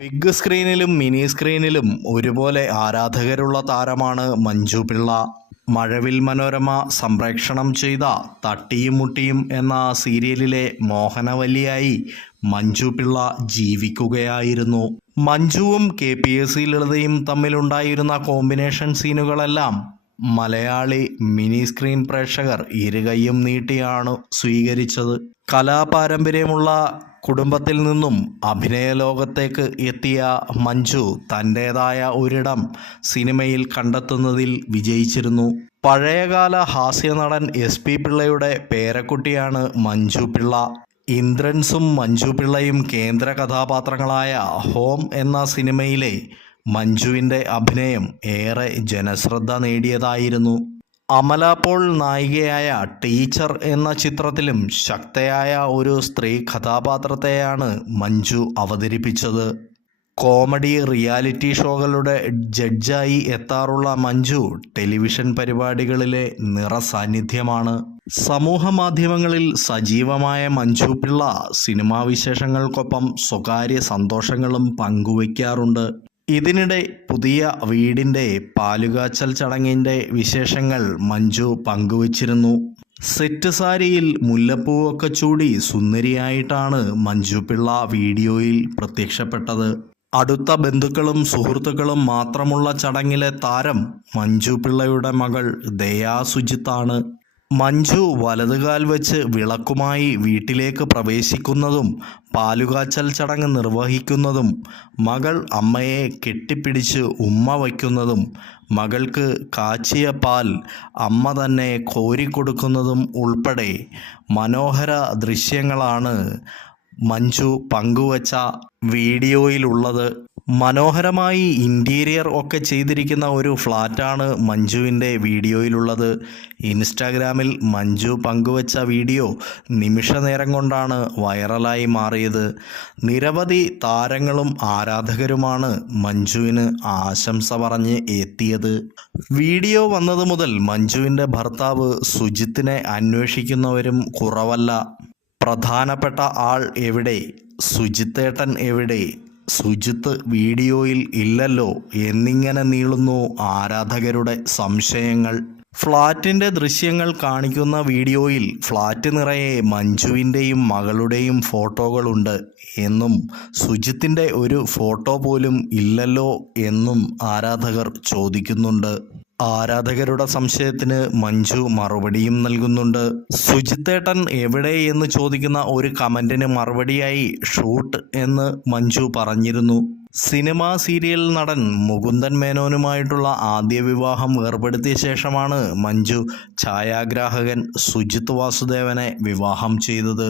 Big സ്ക്രീനിലും mini സ്ക്രീനിലും ഒരുപോലെ ആരാധകരുള്ള താരമാണ് മഞ്ജു പിള്ള. മഴവിൽ മനോരമ സംപ്രേക്ഷണം ചെയ്ത തട്ടിയും മുട്ടിയും എന്ന സീരിയലിലെ മോഹനവല്ലിയായി മഞ്ജു പിള്ള ജീവിക്കുകയായിരുന്നു. മഞ്ജുവും കെ പി എസ് സി ലളിതയും തമ്മിലുണ്ടായിരുന്ന കോമ്പിനേഷൻ സീനുകളെല്ലാം മലയാളി മിനി സ്ക്രീൻ പ്രേക്ഷകർ ഇരുകൈയും നീട്ടിയാണ് സ്വീകരിച്ചത്. കലാപാരമ്പര്യമുള്ള കുടുംബത്തിൽ നിന്നും അഭിനയ ലോകത്തേക്ക് എത്തിയ മഞ്ജു തന്റേതായ ഒരിടം സിനിമയിൽ കണ്ടെത്തുന്നതിൽ വിജയിച്ചിരുന്നു. പഴയകാല ഹാസ്യനടൻ എസ് പി പിള്ളയുടെ പേരക്കുട്ടിയാണ് മഞ്ജു പിള്ള. ഇന്ദ്രൻസും മഞ്ജു പിള്ളയും കേന്ദ്ര കഥാപാത്രങ്ങളായ ഹോം എന്ന സിനിമയിലെ മഞ്ജുവിന്റെ അഭിനയം ഏറെ ജനശ്രദ്ധ നേടിയതായിരുന്നു. അമല പോൾ നായികയായ ടീച്ചർ എന്ന ചിത്രത്തിലും ശക്തയായ ഒരു സ്ത്രീ കഥാപാത്രത്തെയാണ് മഞ്ജു അവതരിപ്പിച്ചത്. കോമഡി റിയാലിറ്റി ഷോകളുടെ ജഡ്ജായി എത്താറുള്ള മഞ്ജു ടെലിവിഷൻ പരിപാടികളിലെ നിറസാന്നിധ്യമാണ്. സമൂഹ മാധ്യമങ്ങളിൽ സജീവമായ മഞ്ജു പിള്ള സിനിമാ വിശേഷങ്ങൾക്കൊപ്പം സ്വകാര്യ സന്തോഷങ്ങളും പങ്കുവയ്ക്കാറുണ്ട്. ഇതിനിടെ പുതിയ വീടിന്റെ പാലുകാച്ചൽ ചടങ്ങിന്റെ വിശേഷങ്ങൾ മഞ്ജു പങ്കുവച്ചിരുന്നു. സെറ്റ് സാരിയിൽ മുല്ലപ്പൂവൊക്കെ ചൂടി സുന്ദരിയായിട്ടാണ് മഞ്ജു പിള്ള വീഡിയോയിൽ പ്രത്യക്ഷപ്പെട്ടത്. അടുത്ത ബന്ധുക്കളും സുഹൃത്തുക്കളും മാത്രമുള്ള ചടങ്ങിലെ താരം മഞ്ജു പിള്ളയുടെ മകൾ ദയാ സുജിത്താണ്. മഞ്ജു വലതുകാൽ വെച്ച് വിളക്കുമായി വീട്ടിലേക്ക് പ്രവേശിക്കുന്നതും പാലുകാച്ചൽ ചടങ്ങ് നിർവഹിക്കുന്നതും മകൾ അമ്മയെ കെട്ടിപ്പിടിച്ച് ഉമ്മ വയ്ക്കുന്നതും മകൾക്ക് കാച്ചിയ പാൽ അമ്മ തന്നെ കോരിക്കൊടുക്കുന്നതും ഉൾപ്പെടെ മനോഹര ദൃശ്യങ്ങളാണ് മഞ്ജു പങ്കുവച്ച വീഡിയോയിലുള്ളത്. മനോഹരമായി ഇന്റീരിയർ ഒക്കെ ചെയ്തിരിക്കുന്ന ഒരു ഫ്ലാറ്റാണ് മഞ്ജുവിന്റെ വീഡിയോയിലുള്ളത്. ഇൻസ്റ്റാഗ്രാമിൽ മഞ്ജു പങ്കുവച്ച വീഡിയോ നിമിഷ നേരം കൊണ്ടാണ് വൈറലായി മാറിയത്. നിരവധി താരങ്ങളും ആരാധകരുമാണ് മഞ്ജുവിന് ആശംസ പറഞ്ഞ് എത്തിയത്. വീഡിയോ വന്നത് മുതൽ മഞ്ജുവിന്റെ ഭർത്താവ് സുജിത്തിനെ അന്വേഷിക്കുന്നവരും കുറവല്ല. പ്രധാനപ്പെട്ട ആൾ എവിടെ? സുജിത്തേട്ടൻ എവിടെ? സുജിത്ത് വീഡിയോയിൽ ഇല്ലല്ലോ എന്നിങ്ങനെ നീളുന്നു ആരാധകരുടെ സംശയങ്ങൾ. ഫ്ളാറ്റിന്റെ ദൃശ്യങ്ങൾ കാണിക്കുന്ന വീഡിയോയിൽ ഫ്ളാറ്റ് നിറയെ മഞ്ജുവിന്റെയും മകളുടെയും ഫോട്ടോകളുണ്ട് എന്നും സുജിത്തിന്റെ ഒരു ഫോട്ടോ പോലും ഇല്ലല്ലോ എന്നും ആരാധകർ ചോദിക്കുന്നുണ്ട്. ആരാധകരുടെ സംശയത്തിന് മഞ്ജു മറുപടിയും നൽകുന്നുണ്ട്. സുജിത്തേട്ടൻ എവിടെ എന്ന് ചോദിക്കുന്ന ഒരു കമന്റിന് മറുപടിയായി ഷൂട്ട് എന്ന് മഞ്ജു പറഞ്ഞിരുന്നു. സിനിമാ സീരിയൽ നടൻ മുകുന്ദൻ മേനോനുമായിട്ടുള്ള ആദ്യ വിവാഹം വേർപെടുത്തിയ ശേഷമാണ് മഞ്ജു ഛായാഗ്രാഹകൻ സുജിത് വാസുദേവനെ വിവാഹം ചെയ്തത്.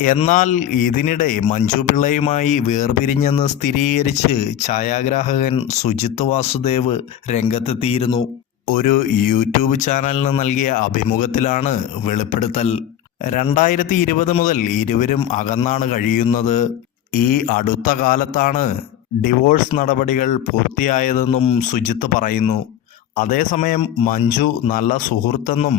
എന്നാൽ ഇതിനിടെ മഞ്ജു പിള്ളയുമായി വേർപിരിഞ്ഞെന്ന് സ്ഥിരീകരിച്ച് ഛായാഗ്രാഹകൻ സുജിത് വാസുദേവ് രംഗത്തെത്തിയിരുന്നു. ഒരു യൂട്യൂബ് ചാനലിന് നൽകിയ അഭിമുഖത്തിലാണ് വെളിപ്പെടുത്തൽ. രണ്ടായിരത്തി ഇരുപത് മുതൽ ഇരുവരും അകന്നാണ് കഴിയുന്നത്. ഈ അടുത്ത കാലത്താണ് ഡിവോഴ്സ് നടപടികൾ പൂർത്തിയായതെന്നും സുജിത്ത് പറയുന്നു. അതേസമയം മഞ്ജു നല്ല സുഹൃത്തെന്നും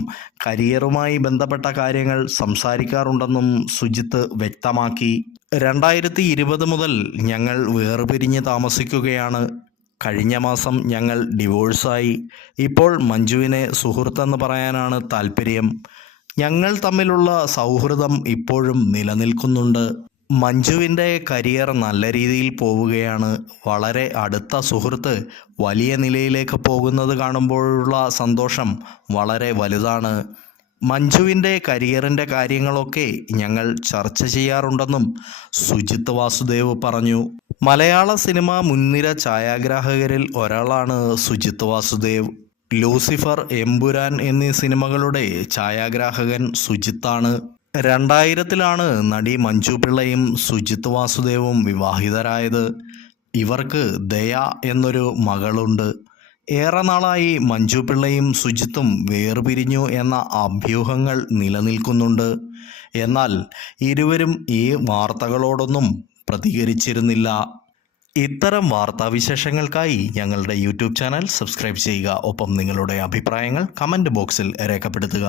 കരിയറുമായി ബന്ധപ്പെട്ട കാര്യങ്ങൾ സംസാരിക്കാറുണ്ടെന്നും സുജിത്ത് വ്യക്തമാക്കി. രണ്ടായിരത്തി ഇരുപത് മുതൽ ഞങ്ങൾ വേർപിരിഞ്ഞ് താമസിക്കുകയാണ്. കഴിഞ്ഞ മാസം ഞങ്ങൾ ഡിവോഴ്സായി. ഇപ്പോൾ മഞ്ജുവിനെ സുഹൃത്തെന്ന് പറയാനാണ് താല്പര്യം ഞങ്ങൾ തമ്മിലുള്ള സൗഹൃദം ഇപ്പോഴും നിലനിൽക്കുന്നുണ്ട്. മഞ്ജുവിന്റെ കരിയർ നല്ല രീതിയിൽ പോവുകയാണ്. വളരെ അടുത്ത സുഹൃത്ത് വലിയ നിലയിലേക്ക് പോകുന്നത് കാണുമ്പോഴുള്ള സന്തോഷം വളരെ വലുതാണ്. മഞ്ജുവിന്റെ കരിയറിന്റെ കാര്യങ്ങളൊക്കെ ഞങ്ങൾ ചർച്ച ചെയ്യാറുണ്ടെന്നും സുജിത് വാസുദേവ് പറഞ്ഞു. മലയാള സിനിമ മുൻനിര ഛായാഗ്രാഹകരിൽ ഒരാളാണ് സുജിത് വാസുദേവ്. ലൂസിഫർ എംപുരാൻ എന്നീ സിനിമകളുടെ ഛായാഗ്രാഹകൻ സുജിത്താണ്. രണ്ടായിരത്തിലാണ് നടി മഞ്ജു പിള്ളയും സുജിത് വാസുദേവും വിവാഹിതരായത്. ഇവർക്ക് ദയ എന്നൊരു മകളുണ്ട്. ഏറെ നാളായി മഞ്ജു പിള്ളയും സുജിത്തും വേർപിരിഞ്ഞു എന്ന അഭ്യൂഹങ്ങൾ നിലനിൽക്കുന്നുണ്ട്. എന്നാൽ ഇരുവരും ഈ വാർത്തകളോടൊന്നും പ്രതികരിച്ചിരുന്നില്ല. ഇത്തരം വാർത്താവിശേഷങ്ങൾക്കായി ഞങ്ങളുടെ യൂട്യൂബ് ചാനൽ സബ്സ്ക്രൈബ് ചെയ്യുക. ഒപ്പം നിങ്ങളുടെ അഭിപ്രായങ്ങൾ കമന്റ് ബോക്സിൽ രേഖപ്പെടുത്തുക.